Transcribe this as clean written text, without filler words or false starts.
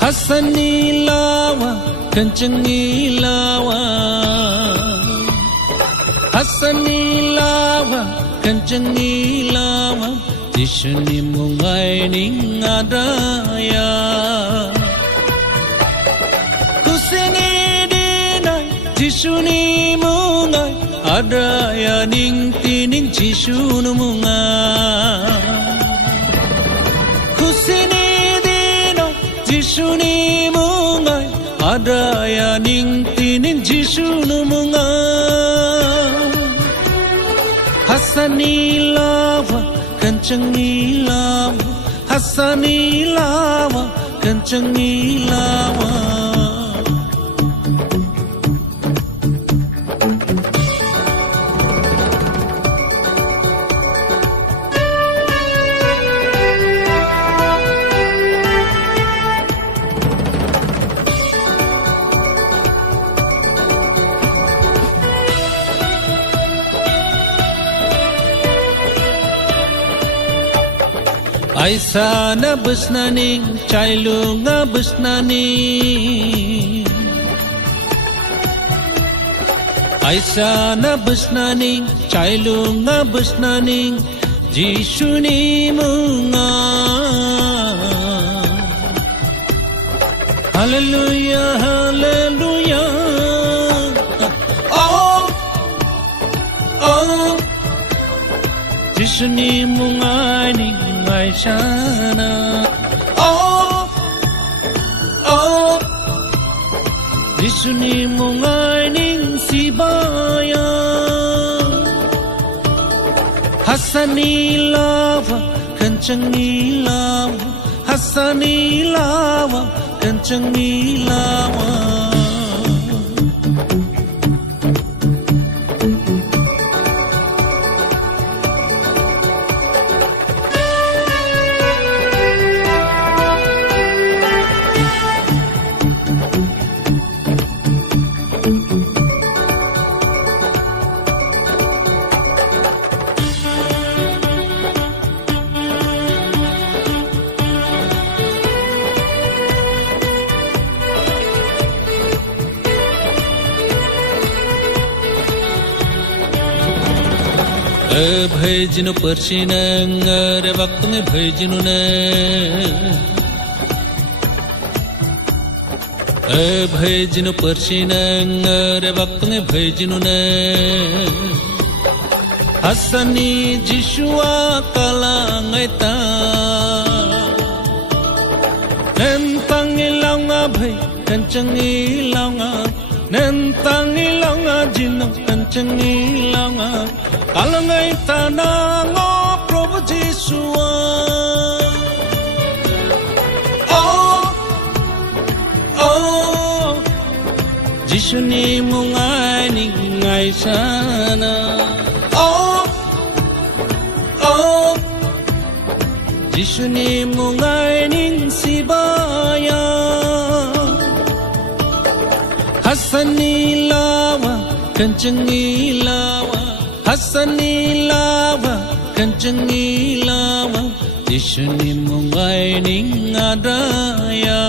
Hasani lawa, kencengi lawa. Hasani lawa, kencengi lawa. Jisuni mungai ning adaya. Kusini dinai, jisuni mungai adaya ning tining jisunu mungai. Kusini Jisuni mungai adaya ning tining jisunu mungai. Hasani lawa kencengi lawa. Hasani lawa kencengi lawa. Aisa na busnaning chailu nga busnaning. Aisa na busnaning chailu nga busnaning. Jisuni munga. Hallelujah, hallelujah. Oh, oh. Jisuni munga ning Aishana. Oh, oh. Jisuni mungai ning sibaya. Hasani lawa, kencengi lawa. Hasani lawa, kencengi lawa. Bhajinu pershina ngare waktu me bhajinu ne. Bhajinu pershina ngare waktu me bhajinu ne. Hasani Jishua kalangaita. Nentang ilanga bhai kencang ilanga. Nentang ilanga jino kencang ilanga. Kalangai tanang oh Prabhu Jisua. Oh, oh. Jisuni mungai ningai sana. Oh, oh. Jisuni mungai ning sibaya. Hasani lawa kencengi lawa. Hasani lawa, kencengi lawa. Jisuni mungai ning adaya.